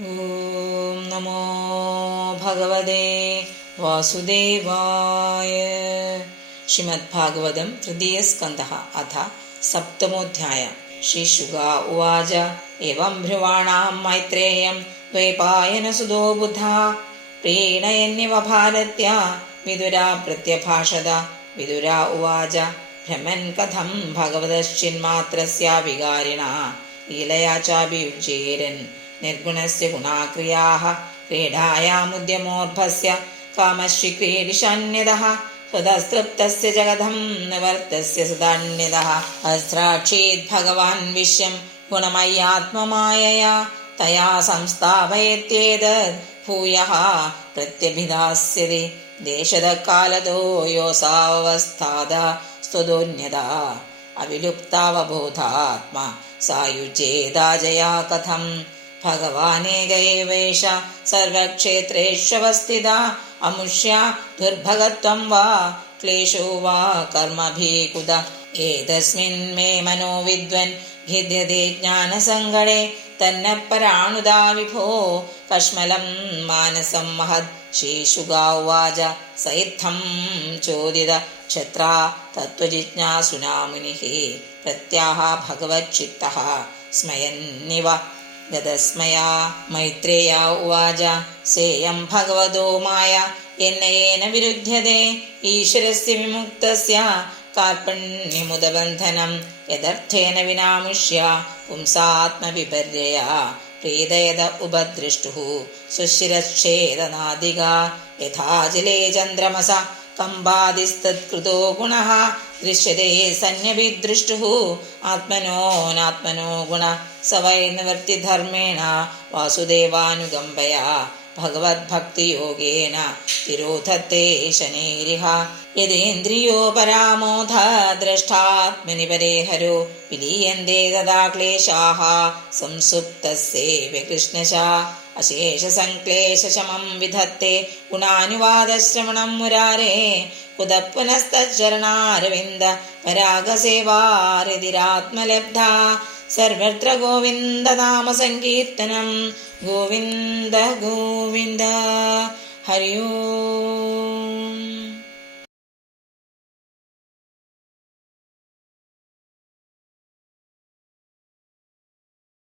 ഓം നമോ ഭഗവതേ വാസുദേവായ. ശ്രീമദ്ഭാഗവതം തൃതീയസ്കന്ധഃ അഥ സപ്തമോധ്യായഃ. ശ്രീശുക ഉവാച ഏവം ബ്രുവാണാം മൈത്രേയം ദ്വൈപായനസുതോ ബുദ്ധഃ പ്രീണയന്യവ ഭാരത്യ വിദുരാ പ്രത്യഭാഷത. വിദുര ഉവാച ഭ്രമൻ കഥം ഭഗവതശ്ചിന്മാത്രസ്യ വികാരിണാ ലീലയാ ചാഭിയുജ്യേരൻ നിർഗുണസ്യ ഗുണാക്രിയാഃ ക്രീഡായാമുദ്യമോർഭസ്യ കാമശ്രീക്രീഡിഷാന്യതഃ സ്വതസ്തൃപ്തസ്യ ജഗതം നിവർത്തസ്യ സുതാന്യതഃ അസ്രാക്ഷീത് ഭഗവാൻ വിശ്വം ഗുണമയ്യാത്മമായയാ തയാ സംസ്ഥാപയത്യേതദ് ഭൂയഃ പ്രത്യഭിധാസ്യതി ദേശത കാലതോ യോസാവസ്ഥാത സ്തുതോന്യതാ അവിലുപ്താവബോധാത്മാ സായുജ്യേതാജയാ കഥം ഭഗവാനേക ഏവേഷ സർവക്ഷേത്രേഷ്വസ്ഥിത അമുഷ്യ ദുർഭഗത്വം വാ ക്ലേശോ വാ കർമ്മഭീകുത ഏതസ്മിൻ മേ മനോ വിദ്വൻ ഖിദ്യതേ ജ്ഞാനസങ്കടേ തന്നപരാണുദാ വിഭോ കശ്മലം മാനസം മഹദ്. ശ്രീശുക ഉവാച സയിത്ഥം ചോദിത ക്ഷത്രാ തത്വജിജ്ഞാസുനാ മുനിഃ പ്രത്യാഹ ഭഗവത്ക്ഷിപ്തഃ സ്മയന്നിവ ഗതസ്മയാ. മൈത്രേയ ഉവാച സേയം ഭഗവതോ മായ യേന വിരുധ്യതേ ഈശ്വരസ്യ വിമുക്തസ്യ കാർപ്പണ്യമുദബന്ധനം യദർത്ഥേന വിനാമുഷ്യ പുംസാത്മവിപര്യയാ പ്രീതയത ഉപദ്രഷ്ടുഃ സുശിരച്ഛേദനാദികാ യഥാ ജലേ ചന്ദ്രമസ കമ്പാദിസ്തത്കൃതോ ഗുണഃ ദൃശ്യതേ സന്യഭിദൃഷ്ടുഃ ആത്മനോനാത്മനോ ഗുണ സ വൈ നിവൃത്തിധർമ്മേണ വാസുദേവാനുകമ്പയാ ഭഗവദ്ഭക്തിയോഗേന തിരോധത്തെ ശനേരിഹ. യതേന്ദ്രിയോ പരാമോധ ദ്രഷ്ടാത്മനി പരേ ഹരോ വിലീയന്തേ തദാ ക്ലേശാഃ സംസുപ്തസ്യേവ കൃഷ്ണശാ അശേഷസംക്ലേശമം വിധത്തെ ഗുണാനുവാദശ്രവണം മുരാരേ കുതഃ പുനസ്തച്ചരണാരവിന്ദ പരാഗസേവാരിതിരാത്മലബ്ധാ. സർവത്ര ഗോവിന്ദ നാമ സങ്കീർത്തനം ഗോവിന്ദ ഗോവിന്ദ. ഹരി ഓം.